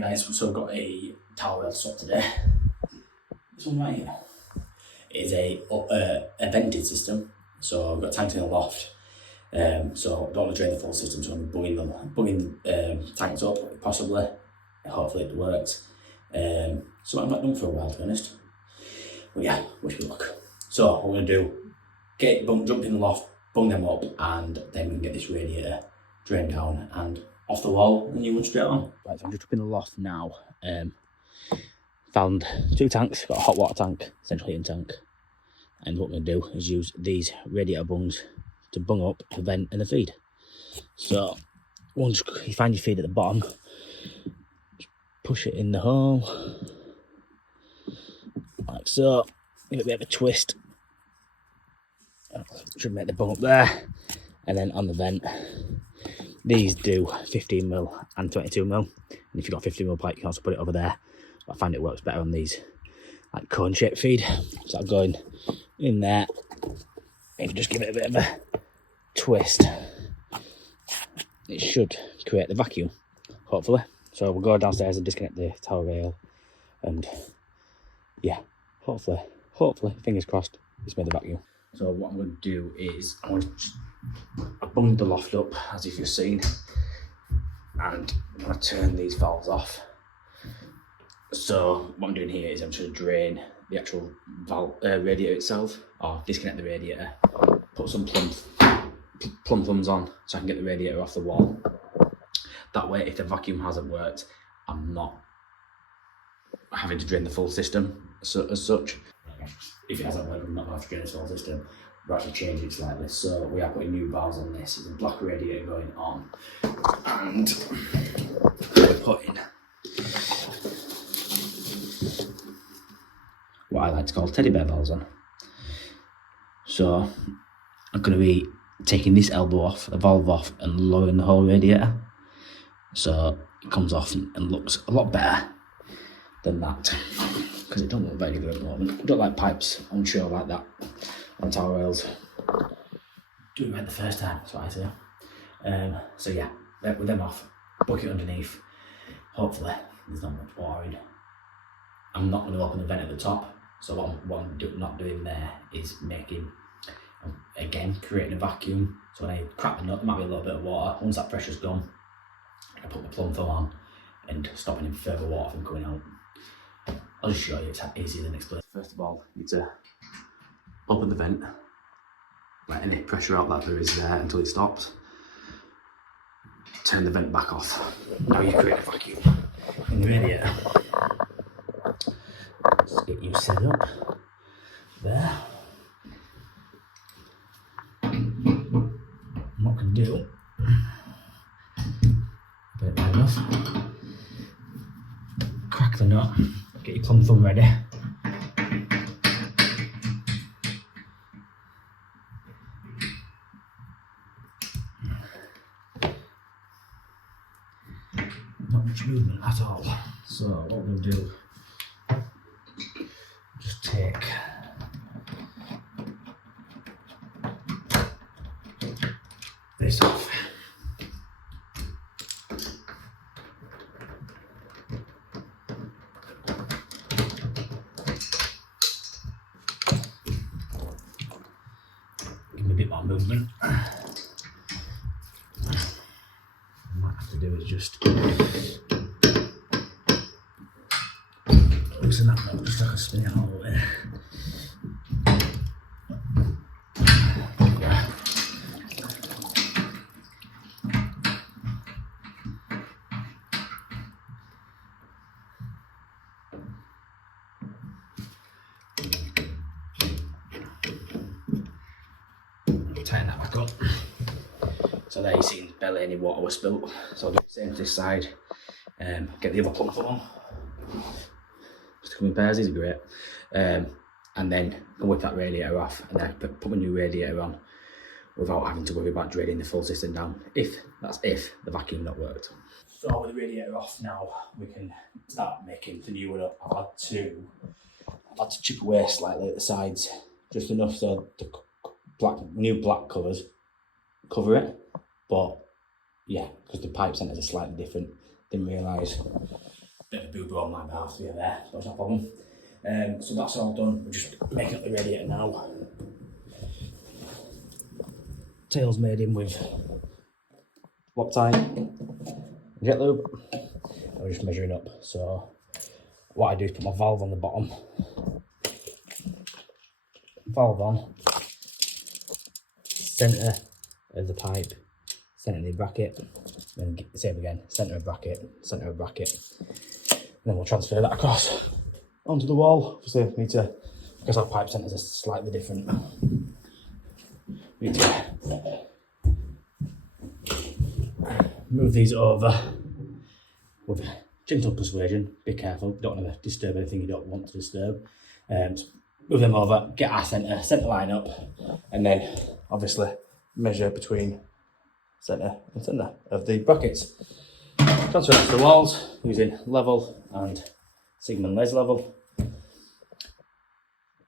Right guys, so I've got a towel rail swap today. This one right here is a vented system, so I've got tanks in the loft, so I don't want to drain the full system, so I'm bugging tanks up, possibly, hopefully it works. So I've not done for a while, to be honest, but yeah, wish me luck. So what we're going to do, jump in the loft, bung them up, and then we can get this radiator drained down and off the wall, and you one straight on. Right, so I'm just up in the loft now. Found 2 tanks, got a hot water tank, central heating tank, and what we're going to do is use these radiator bungs to bung up the vent and the feed. So once you find your feed at the bottom, just push it in the hole, like so. Give it a bit of a twist, should make the bung up there, and then on the vent. These do 15mm and 22mm, and if you've got 15mm pipe you can also put it over there, but I find it works better on these like cone shaped feed. So I'm going in there, if you just give it a bit of a twist, it should create the vacuum, hopefully. So we'll go downstairs and disconnect the towel rail, and yeah, hopefully, fingers crossed, it's made the vacuum. So what I'm going to do is I bunged the loft up, as you've just seen, and I'm going to turn these valves off. So what I'm doing here is I'm just going to drain the actual radiator itself, or disconnect the radiator, put some plumb thumbs on so I can get the radiator off the wall. That way, if the vacuum hasn't worked, I'm not having to drain the full system as such. If it hasn't worked, I'm not going to have to drain the full system. We're actually changing it slightly, so we are putting new valves on this. There's a black radiator going on, and we're putting what I like to call teddy bear valves on. So I'm going to be taking this elbow off, the valve off, and lowering the whole radiator, so it comes off and looks a lot better than that, because it don't look very good at the moment. I don't like pipes on shore like that on towel rails. Do it right the first time, that's what I say. So yeah, with them off, bucket underneath, hopefully there's not much water in. I'm not going to open the vent at the top, so what I'm not doing there is creating a vacuum. So when I crack the nut, there might be a little bit of water. Once that pressure's gone, I put my plumb thumb on and stopping any further water from coming out. I'll just show you, it's easier than explain. First of all, you need to open the vent, let any pressure out that there is there until it stops. Turn the vent back off. Now you create a vacuum in the radiator. Let's get you set up there. What I can do, put it there enough, crack the nut, get your plumb thumb ready. Not much movement at all. So what we'll do, just take this off. Give me a bit more movement. What I might have to do is just loosen that nut just so I can spin it all the way. Tighten that back up. So there you see barely any water was spilt. So I'll do the same to this side. Get the other plumb thumb on. Just come in pairs, these are great. And then go whip that radiator off, and then put my new radiator on without having to worry about draining the full system down. If the vacuum not worked. So with the radiator off now, we can start making the new one up. I've had to chip away slightly at the sides, just enough so the new black covers cover it. But yeah, because the pipe centres are slightly different, didn't realise. go on my behalf to be there, so it's not a problem. So that's all done. We're just making up the radiator now. Tail's made in with Loctite, jet lube. We're just measuring up. So what I do is put my valve on the bottom. Valve on. Centre of the pipe. Centre of the bracket. Then same again. Centre of bracket. Centre of bracket. And then we'll transfer that across onto the wall. Obviously, we need to, because our pipe centres are slightly different. We need to move these over with gentle persuasion. Be careful, don't want to disturb anything you don't want to disturb. So move them over, get our centre line up, and then obviously measure between centre and centre of the brackets. Transfer that to the walls using level and Sigma laser level.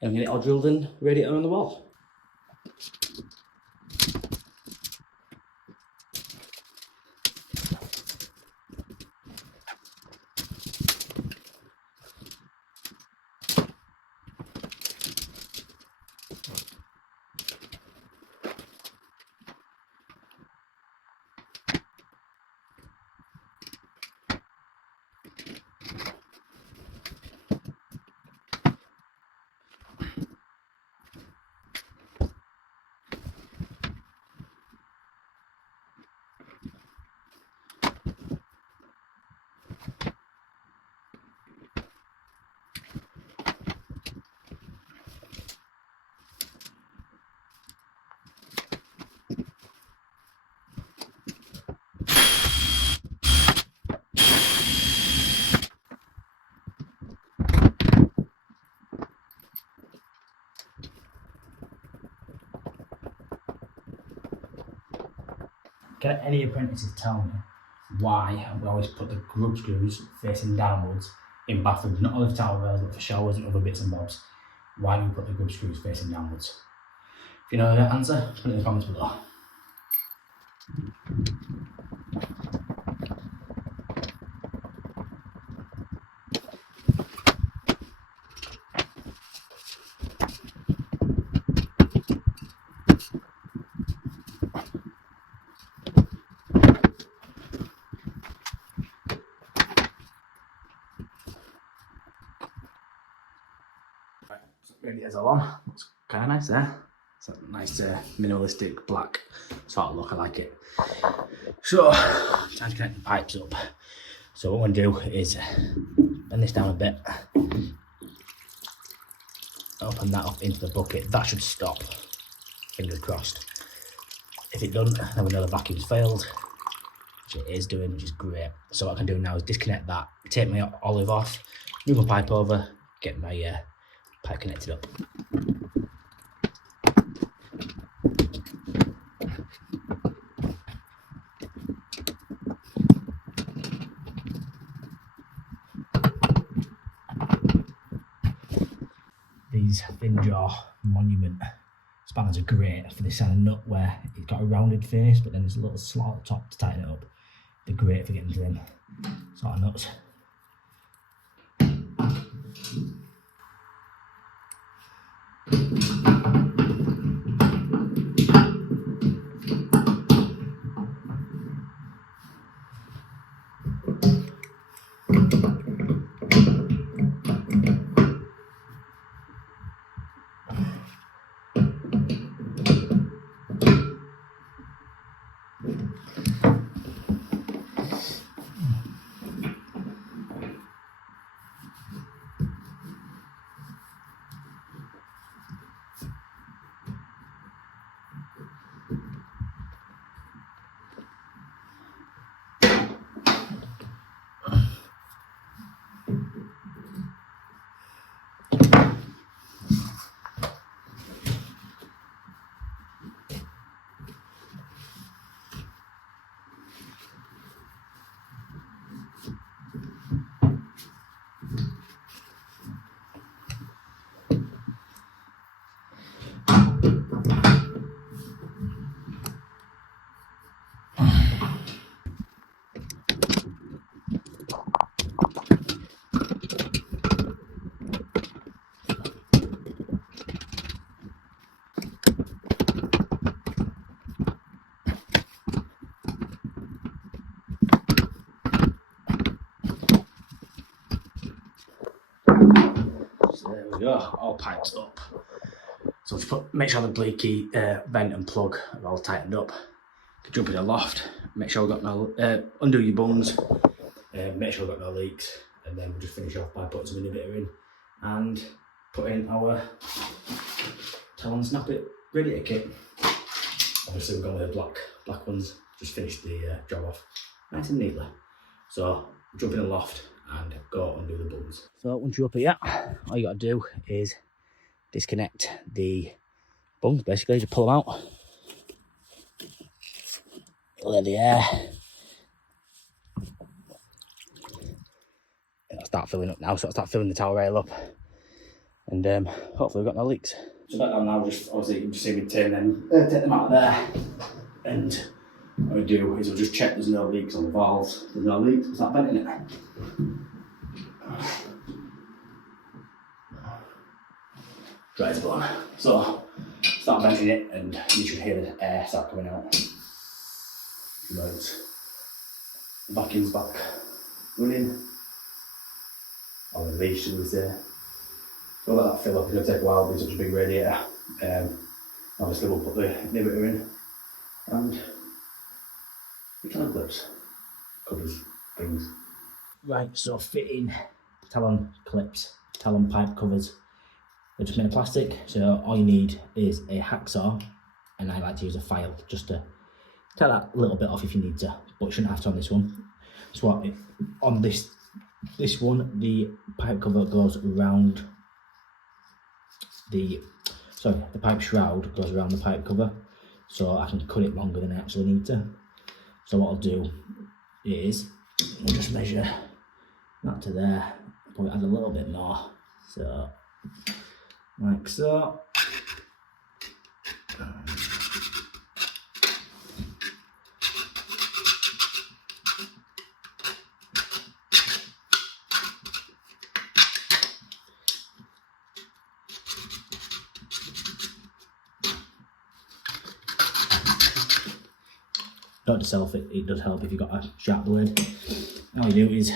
And we get it all drilled in, radiator on the wall. Can any apprentices tell me why we always put the grub screws facing downwards in bathrooms, not only for towel rails but for showers and other bits and bobs? Why do we put the grub screws facing downwards? If you know the answer, put it in the comments below. Radiators are on. Looks kind of nice there. It's a nice minimalistic black sort of look. I like it. So time to connect the pipes up. So what I'm going to do is bend this down a bit, open that up into the bucket. That should stop. Fingers crossed. If it doesn't, then we know the vacuum's failed, which it is doing, which is great. So what I can do now is disconnect that, take my olive off, move my pipe over, get my pipe connected up. These thin jaw monument spanners are great for this kind of nut where it's got a rounded face but then there's a little slot at the top to tighten it up. They're great for getting to them sort of nuts. So there we go, all pipes up. So just make sure the leaky vent and plug are all tightened up. Jump in the loft, make sure we've got no, undo your bungs, make sure we've got no leaks, and then we'll just finish off by putting some inhibitor in and put in our Talon Snap It radiator kit. Obviously we've gone with the black ones, just finished the job off nice and neatly. So jump in the loft and go undo the bungs. So once you're up here, all you got to do is disconnect the bungs, basically, just pull them out. Let the air. It'll start filling up now, so I'll start filling the towel rail up. And hopefully we've got no leaks. So that now, just obviously you can just see me take them out of there. And what we do is we'll just check there's no leaks on the valves. There's no leaks, it's not venting it. Dry as bone. So start venting it and you should hear the air start coming out. Loads. The vacuum's back running. On the leash, should we say. So we'll let that fill up. It's going to take a while because it's such a big radiator. Obviously we'll put the inhibitor in and the Talon clips, covers, things. Right, so fitting Talon clips, Talon pipe covers. They're just made of plastic, so all you need is a hacksaw, and I like to use a file just to take that little bit off if you need to, but you shouldn't have to on this one. So on this one, the pipe cover goes around the pipe shroud goes around the pipe cover, so I can cut it longer than I actually need to. So what I'll do is I'll just measure that to there, probably add a little bit more, so like so. Note to self, it does help if you've got a sharp blade. All you do is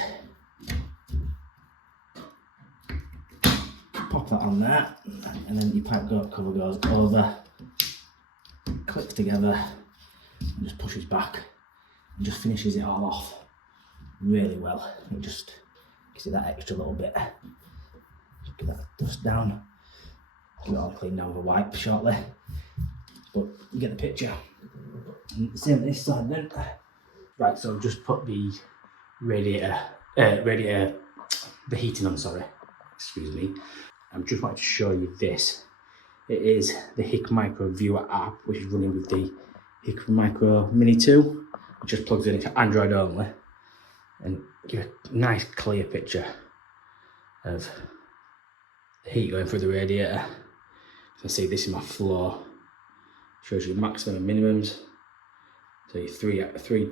pop that on there, and then your pipe cover goes over, clicks together, and just pushes back, and just finishes it all off really well. It just gives it that extra little bit. Get that dust down, get it all cleaned down with a wipe shortly, but you get the picture. And same this side then. Right, so I've just put the the heating on, sorry, excuse me. I'm just wanting to show you this. It is the Hick Micro Viewer app, which is running with the Hick Micro Mini 2. It just plugs in into Android only and give a nice clear picture of the heat going through the radiator. So see, this is my flow. Shows you maximum and minimums. So your three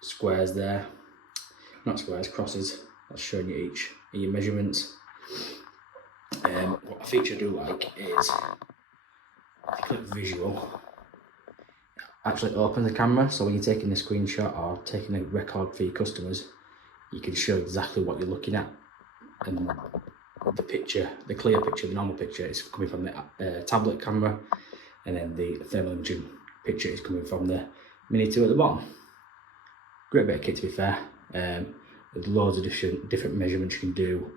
squares there, not squares, crosses. That's showing you each of your measurements. What a feature I do like is, if you click visual, it actually opens the camera, so when you're taking a screenshot or taking a record for your customers, you can show exactly what you're looking at, and the picture, the clear picture, the normal picture is coming from the tablet camera, and then the thermal imaging picture is coming from the Mini 2 at the bottom. Great bit of kit, to be fair. There's loads of different measurements you can do,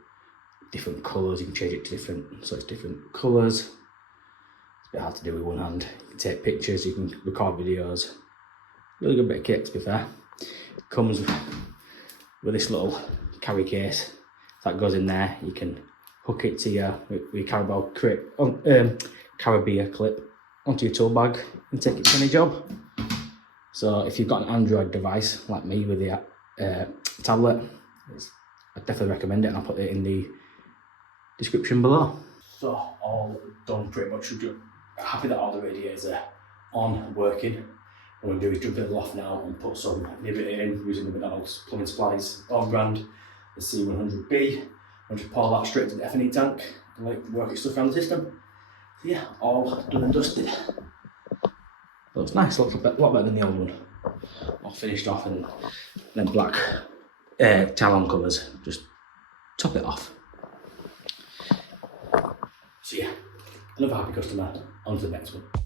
different colours, you can change it to different colours. It's a bit hard to do with one hand. You can take pictures, you can record videos. Really good bit of kit, to be fair. It comes with this little carry case that goes in there. You can hook it to your Carabiner clip onto your tool bag and take it to any job. So if you've got an Android device like me with the tablet, I definitely recommend it, and I'll put it in the description below. So all done pretty much. We're happy that all the radiators are on, working. What we'll do is jump in the loft now and put some inhibitor in using the McDonald's Plumbing Supplies own brand, the C100B. We'll just pour that straight to the F&E tank and let it work its stuff around the system. So yeah, all done and dusted. Looks nice, looks a lot better than the old one. All finished off, and then black Talon covers, just top it off. Another happy customer, on to the next one.